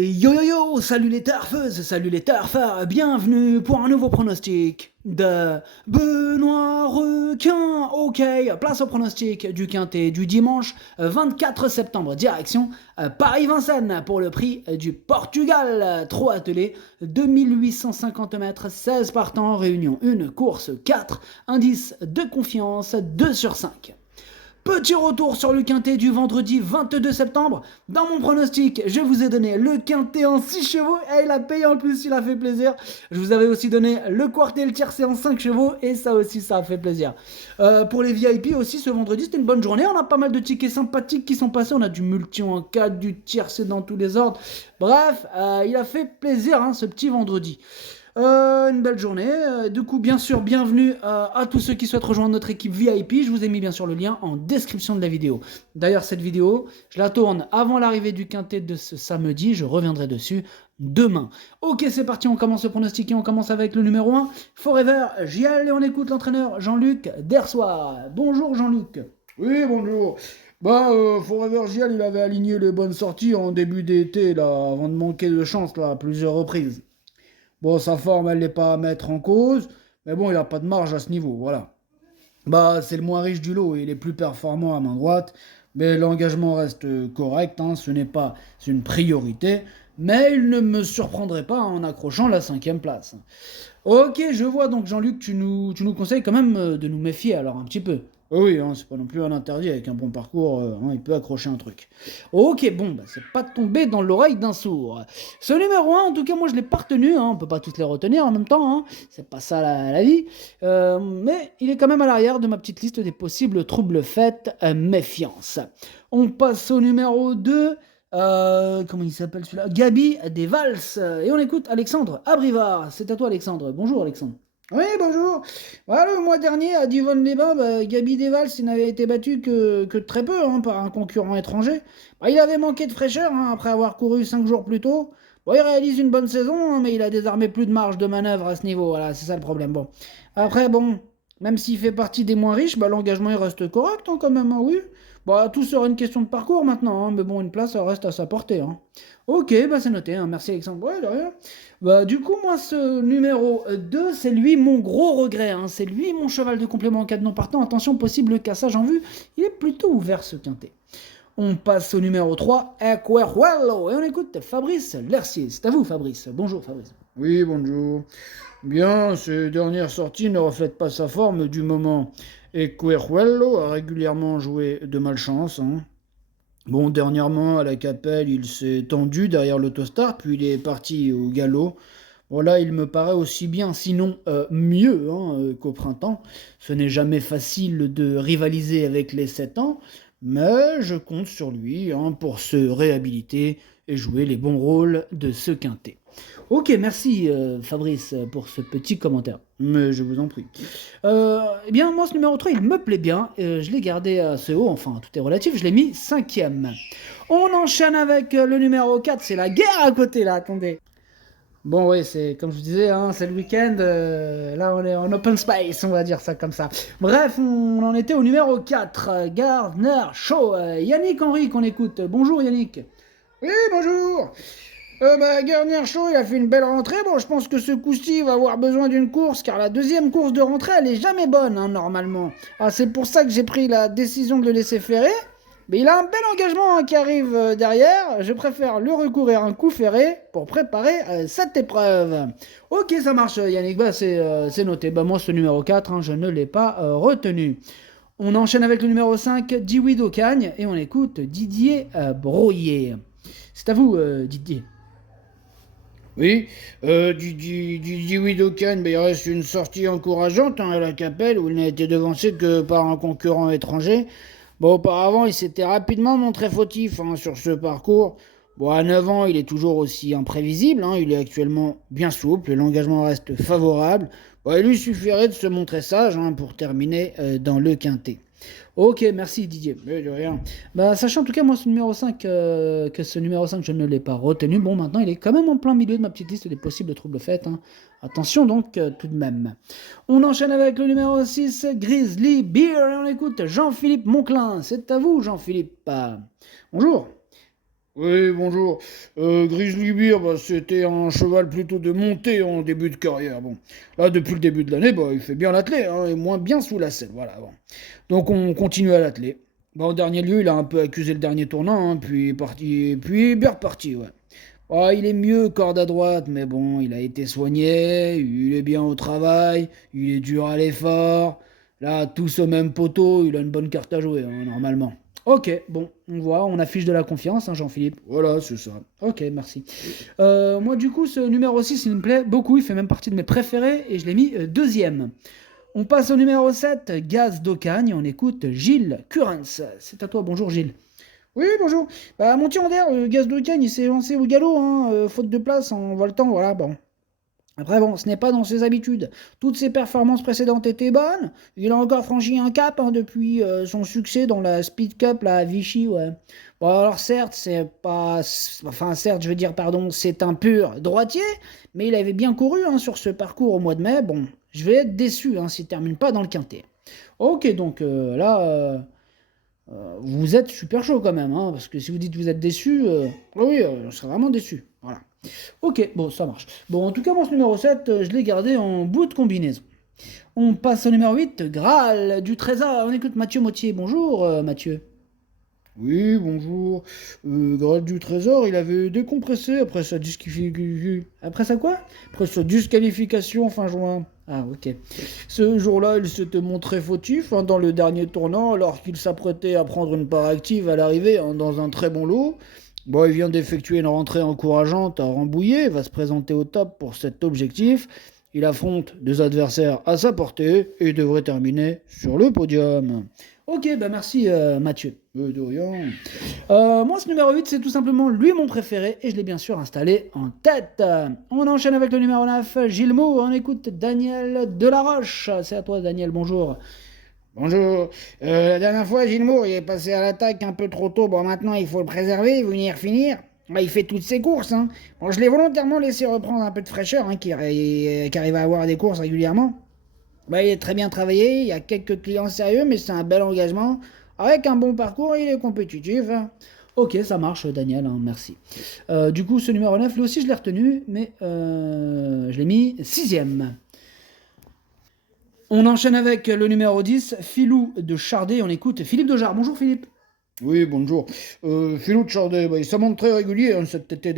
Yo yo yo, salut les turfeuses, salut les turfeurs, bienvenue pour un nouveau pronostic de Benoît Requin. Ok, place au pronostic du quintet du dimanche 24 septembre, direction Paris-Vincennes pour le prix du Portugal. 3 attelés, 2850 mètres, 16 partants, réunion 1, course 4, indice de confiance 2 sur 5. Petit retour sur le quintet du vendredi 22 septembre. Dans mon pronostic, je vous ai donné le quintet en 6 chevaux et il a payé en plus, il a fait plaisir. Je vous avais aussi donné le quartet et le tiercé en 5 chevaux et ça aussi, ça a fait plaisir. Pour les VIP aussi, ce vendredi, c'était une bonne journée. On a pas mal de tickets sympathiques qui sont passés. On a du multi en 4, du tiercé dans tous les ordres. Bref, il a fait plaisir ce petit vendredi. Une belle journée. Du coup, bien sûr, bienvenue à tous ceux qui souhaitent rejoindre notre équipe VIP. Je vous ai mis bien sûr le lien en description de la vidéo. D'ailleurs, cette vidéo, je la tourne avant l'arrivée du quintet de ce samedi. Je reviendrai dessus demain. Ok, c'est parti, on commence le pronostic et on commence avec le numéro 1, Forever JL, et on écoute l'entraîneur Jean-Luc Dersoir. Bonjour Jean-Luc. Oui, bonjour. Forever JL, il avait aligné les bonnes sorties en début d'été, là, avant de manquer de chance, là, à plusieurs reprises. Bon, sa forme, elle n'est pas à mettre en cause, mais bon, il n'a pas de marge à ce niveau, voilà. C'est le moins riche du lot, il est plus performant à main droite, mais l'engagement reste correct, ce n'est pas une priorité, mais il ne me surprendrait pas en accrochant la 5e place. Ok, je vois donc Jean-Luc, tu nous conseilles quand même de nous méfier alors un petit peu. Oui, c'est pas non plus un interdit, avec un bon parcours, il peut accrocher un truc. Ok, bon, c'est pas tombé dans l'oreille d'un sourd. Ce numéro 1, en tout cas, moi je l'ai pas retenu, on peut pas toutes les retenir en même temps, c'est pas ça la vie. Mais il est quand même à l'arrière de ma petite liste des possibles troubles faits, méfiance. On passe au numéro 2. Comment il s'appelle celui-là? Gabi Desvals. Et on écoute Alexandre Abrivard. C'est à toi, Alexandre. Bonjour, Alexandre. Oui, bonjour. Voilà, le mois dernier, à Divonne-les-Bains, Gabi Desvals, il n'avait été battu que de très peu par un concurrent étranger. Il avait manqué de fraîcheur après avoir couru 5 jours plus tôt. Bon, il réalise une bonne saison, mais il a désormais plus de marge de manœuvre à ce niveau. Voilà, c'est ça le problème. Bon. Après, bon, même s'il fait partie des moins riches, l'engagement il reste correct quand même, oui. Tout sera une question de parcours maintenant, mais bon, une place, ça reste à sa portée. Ok, c'est noté, merci Alexandre. Ouais, de rien. Du coup, moi, ce numéro 2, c'est lui mon gros regret. C'est lui mon cheval de complément en cas de non partant. Attention, possible cassage en vue. Il est plutôt ouvert ce quintet. On passe au numéro 3, Equeruello, et on écoute Fabrice Lercier. C'est à vous, Fabrice. Bonjour, Fabrice. Oui, bonjour. Bien, ces dernières sorties ne reflètent pas sa forme du moment. Equeruello a régulièrement joué de malchance. Bon, dernièrement, à la Capelle, il s'est tendu derrière l'autostar, puis il est parti au galop. Bon, là, il me paraît aussi bien, sinon mieux qu'au printemps. Ce n'est jamais facile de rivaliser avec les 7 ans, mais je compte sur lui pour se réhabiliter et jouer les bons rôles de ce quintet. Ok, merci Fabrice pour ce petit commentaire. Mais je vous en prie. Eh bien, moi, ce numéro 3, il me plaît bien. Je l'ai gardé assez haut, enfin, tout est relatif. Je l'ai mis 5e. On enchaîne avec le numéro 4. C'est la guerre à côté, là, attendez. Bon, oui, c'est comme je vous disais, c'est le week-end. Là, on est en open space, on va dire ça comme ça. Bref, on en était au numéro 4. Gardner Show. Yannick Henry qu'on écoute. Bonjour, Yannick. Oui, bonjour. Gardner Show, il a fait une belle rentrée. Bon, je pense que ce coup-ci, il va avoir besoin d'une course, car la deuxième course de rentrée, elle est jamais bonne, normalement. C'est pour ça que j'ai pris la décision de le laisser ferrer. Mais il a un bel engagement qui arrive derrière. Je préfère le recourir un coup ferré pour préparer cette épreuve. Ok, ça marche, Yannick. C'est noté. Moi, ce numéro 4, je ne l'ai pas retenu. On enchaîne avec le numéro 5, Dewey d'Ocagne, et on écoute Didier Broyer. C'est à vous, Didier. Oui, du Widokan, il reste une sortie encourageante à la Capelle où il n'a été devancé que par un concurrent étranger. Auparavant, il s'était rapidement montré fautif sur ce parcours. À 9 ans, il est toujours aussi imprévisible. Il est actuellement bien souple et l'engagement reste favorable. Il lui suffirait de se montrer sage pour terminer dans le quintet. Ok, merci Didier. Mais de rien. Sachant en tout cas, moi, ce numéro 5, je ne l'ai pas retenu. Bon, maintenant, il est quand même en plein milieu de ma petite liste des possibles troubles faits. Attention donc, tout de même. On enchaîne avec le numéro 6, Grizzly Bear. Et on écoute Jean-Philippe Monclin. C'est à vous, Jean-Philippe. Bonjour. Oui, bonjour. Grizzly Bear, bah, c'était un cheval plutôt de montée en début de carrière. Bon, là, depuis le début de l'année, bah, il fait bien l'atteler, hein, et moins bien sous la selle. Voilà, bon. Donc, on continue à l'atteler. Bah, en dernier lieu, il a un peu accusé le dernier tournant, hein, puis parti, puis bien reparti, ouais. Ah, il est mieux corde à droite, mais bon, il a été soigné, il est bien au travail, il est dur à l'effort. Là, tous au même poteau, il a une bonne carte à jouer, hein, normalement. Ok, bon, on voit, on affiche de la confiance, hein, Jean-Philippe. Voilà, c'est ça. Ok, merci. Moi, du coup, ce numéro 6, il me plaît beaucoup, il fait même partie de mes préférés, et je l'ai mis deuxième. On passe au numéro 7, Gaz d'Ocagne, on écoute Gilles Currens. C'est à toi, bonjour Gilles. Oui, bonjour. Bah, mon Tirandère, Gaz de Cagne, il s'est lancé au galop, hein, faute de place en voltant, voilà, bon. Après, bon, ce n'est pas dans ses habitudes. Toutes ses performances précédentes étaient bonnes. Il a encore franchi un cap hein, depuis son succès dans la Speed Cup là, à Vichy, ouais. Bon, alors certes, c'est pas... Enfin, certes, je veux dire, pardon, c'est un pur droitier, mais il avait bien couru hein, sur ce parcours au mois de mai. Bon, je vais être déçu hein, s'il ne termine pas dans le quintet. Ok, donc là, vous êtes super chaud quand même, hein, parce que si vous dites que vous êtes déçu, oui, je serais vraiment déçu. Voilà. Ok, bon, ça marche. Bon, en tout cas, moi, ce numéro 7, je l'ai gardé en bout de combinaison. On passe au numéro 8, Graal du Trésor. On écoute Mathieu Mottier. Bonjour, Mathieu. Oui, bonjour. Graal du Trésor, il avait décompressé après sa disqualification. Après ça, quoi? Après sa disqualification fin juin. Ah, ok. Ce jour-là, il s'était montré fautif hein, dans le dernier tournant alors qu'il s'apprêtait à prendre une part active à l'arrivée hein, dans un très bon lot. Bon, il vient d'effectuer une rentrée encourageante à Rambouillet, va se présenter au top pour cet objectif. Il affronte des adversaires à sa portée et devrait terminer sur le podium. Ok, bah merci, Mathieu. De rien. Moi, ce numéro 8, c'est tout simplement lui mon préféré et je l'ai bien sûr installé en tête. On enchaîne avec le numéro 9, Gilles Moux. On écoute Daniel Delaroche. C'est à toi, Daniel. Bonjour. Bonjour. La dernière fois, Gilmour, il est passé à l'attaque un peu trop tôt. Bon, maintenant, il faut le préserver, venir finir. Bah, il fait toutes ses courses. Hein. Bon, je l'ai volontairement laissé reprendre un peu de fraîcheur, hein, qui arrive à avoir des courses régulièrement. Bah, il est très bien travaillé, il y a quelques clients sérieux, mais c'est un bel engagement. Avec un bon parcours, il est compétitif. Hein. Ok, ça marche, Daniel, hein, merci. Du coup, ce numéro 9, lui aussi, je l'ai retenu, mais je l'ai mis sixième. On enchaîne avec le numéro 10, Philou de Chardet. On écoute Philippe Dejarre. Bonjour, Philippe. Oui, bonjour. Philou de Chardet, bah, il se montre très régulier hein, cet été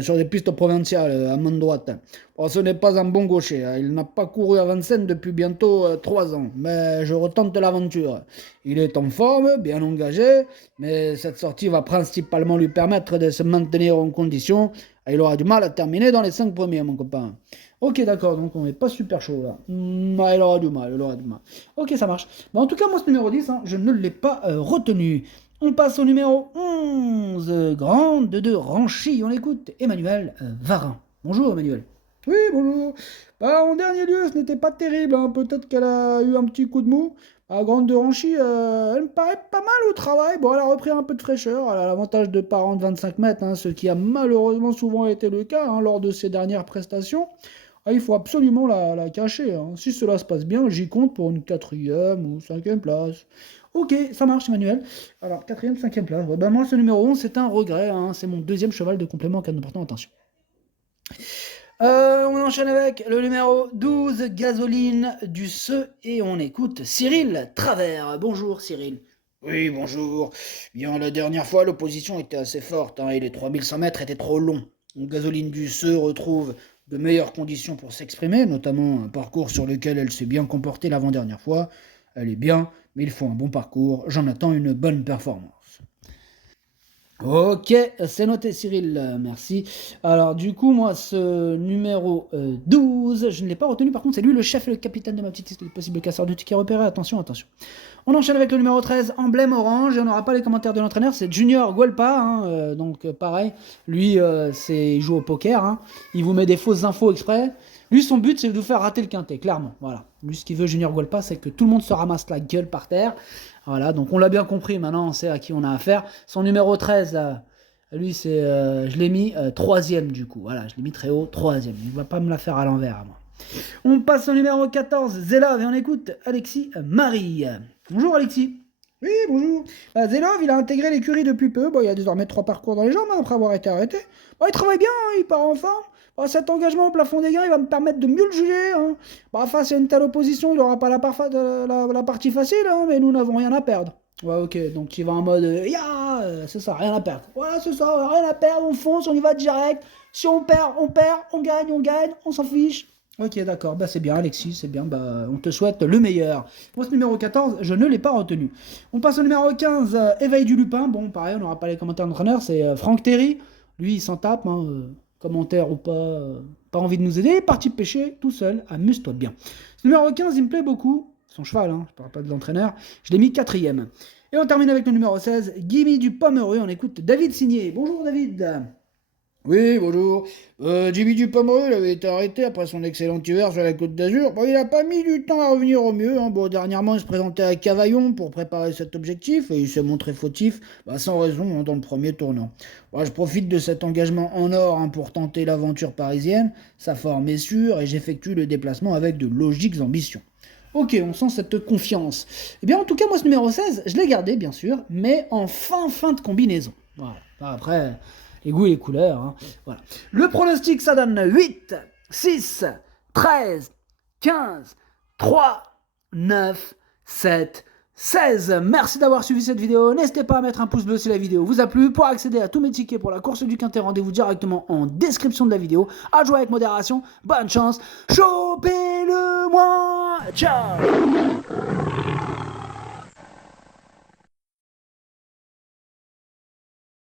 sur des pistes provinciales à main droite. Bon, ce n'est pas un bon gaucher. Hein. Il n'a pas couru à Vincennes depuis bientôt 3 ans. Mais je retente l'aventure. Il est en forme, bien engagé, mais cette sortie va principalement lui permettre de se maintenir en condition. Il aura du mal à terminer dans les 5 premiers, mon copain. Ok, d'accord, donc on n'est pas super chaud là. Il aura du mal, il aura du mal. Ok, ça marche. Bon, en tout cas, moi, ce numéro 10, hein, je ne l'ai pas retenu. On passe au numéro 11, Grande de Ranchy. On écoute Emmanuel Varin. Bonjour, Emmanuel. Oui, bonjour. Bah, en dernier lieu, ce n'était pas terrible. Hein. Peut-être qu'elle a eu un petit coup de mou. À Grande de Ranchy, elle me paraît pas mal au travail. Bon, elle a repris un peu de fraîcheur. Elle a l'avantage de pas rendre 25 mètres, hein, ce qui a malheureusement souvent été le cas hein, lors de ses dernières prestations. Ah, il faut absolument la cacher. Hein. Si cela se passe bien, j'y compte pour une 4e ou 5e place. Ok, ça marche, Emmanuel. Alors, 4e, 5e place. Ouais, ben moi, ce numéro 11, c'est un regret. Hein. C'est mon deuxième cheval de complément en cas d'important. Attention. On enchaîne avec le numéro 12, Gasoline du Seu, et on écoute Cyril Travers. Bonjour, Cyril. Oui, bonjour. Bien, la dernière fois, l'opposition était assez forte hein, et les 3100 mètres étaient trop longs. Donc, Gasoline du Seu retrouve de meilleures conditions pour s'exprimer, notamment un parcours sur lequel elle s'est bien comportée l'avant-dernière fois. Elle est bien, mais il faut un bon parcours. J'en attends une bonne performance. Ok, c'est noté Cyril, merci. Alors du coup, moi, ce numéro 12, je ne l'ai pas retenu, par contre, c'est lui le chef et le capitaine de ma petite liste de possibles casseurs de tickets repérés. Attention, attention. On enchaîne avec le numéro 13, emblème orange, et on n'aura pas les commentaires de l'entraîneur, c'est Junior Guelpa, hein, donc pareil, lui, il joue au poker, hein, il vous met des fausses infos exprès. Lui, son but, c'est de vous faire rater le quintet, clairement. Voilà. Lui, ce qu'il veut, Junior Guelpa, c'est que tout le monde se ramasse la gueule par terre. Voilà, donc on l'a bien compris, maintenant on sait à qui on a affaire. Son numéro 13, là, lui, je l'ai mis 3e du coup. Voilà, je l'ai mis très haut, 3e. Il ne va pas me la faire à l'envers, à moi. On passe au numéro 14, Zélov, et on écoute Alexis Marie. Bonjour Alexis. Oui, bonjour. Zelov, il a intégré l'écurie depuis peu. Bon, il a désormais 3 parcours dans les jambes hein, après avoir été arrêté. Bon, il travaille bien, hein, il part en forme. Bon, cet engagement au plafond des gains, il va me permettre de mieux le juger. Hein. Bah, face à une telle opposition, il n'aura pas la partie facile, hein, mais nous n'avons rien à perdre. Ouais, ok, donc il va en mode ya, c'est ça, rien à perdre. Voilà, c'est ça, rien à perdre, on fonce, on y va direct. Si on perd, on gagne, on s'en fiche. Ok, d'accord, bah c'est bien, Alexis, c'est bien, bah on te souhaite le meilleur. Pour ce numéro 14, je ne l'ai pas retenu. On passe au numéro 15, Éveil du Lupin. Bon, pareil, on n'aura pas les commentaires d'entraîneur, c'est Franck Terry. Lui, il s'en tape, hein, commentaire ou pas, pas envie de nous aider. Parti pêcher, tout seul, amuse-toi bien. Ce numéro 15, il me plaît beaucoup. Son cheval, hein, je parle pas de l'entraîneur. Je l'ai mis 4ème. Et on termine avec le numéro 16, Gimme du Pomereux. On écoute David Signé. Bonjour David. Oui, bonjour. Jimmy Dupomereux, il avait été arrêté après son excellent hiver sur la Côte d'Azur. Bon, il a pas mis du temps à revenir au mieux. Hein. Bon, dernièrement, il se présentait à Cavaillon pour préparer cet objectif et il s'est montré fautif, sans raison, hein, dans le premier tournant. Bon, je profite de cet engagement en or hein, pour tenter l'aventure parisienne. Sa forme est sûre et j'effectue le déplacement avec de logiques ambitions. Ok, on sent cette confiance. Eh bien, en tout cas, moi, ce numéro 16, je l'ai gardé, bien sûr, mais en fin de combinaison. Voilà. Après, les goûts et les couleurs. Hein. Voilà. Le pronostic, ça donne 8, 6, 13, 15, 3, 9, 7, 16. Merci d'avoir suivi cette vidéo. N'hésitez pas à mettre un pouce bleu si la vidéo vous a plu. Pour accéder à tous mes tickets pour la course du Quintet, rendez-vous directement en description de la vidéo. À jouer avec modération. Bonne chance. Chopez-le-moi. Ciao.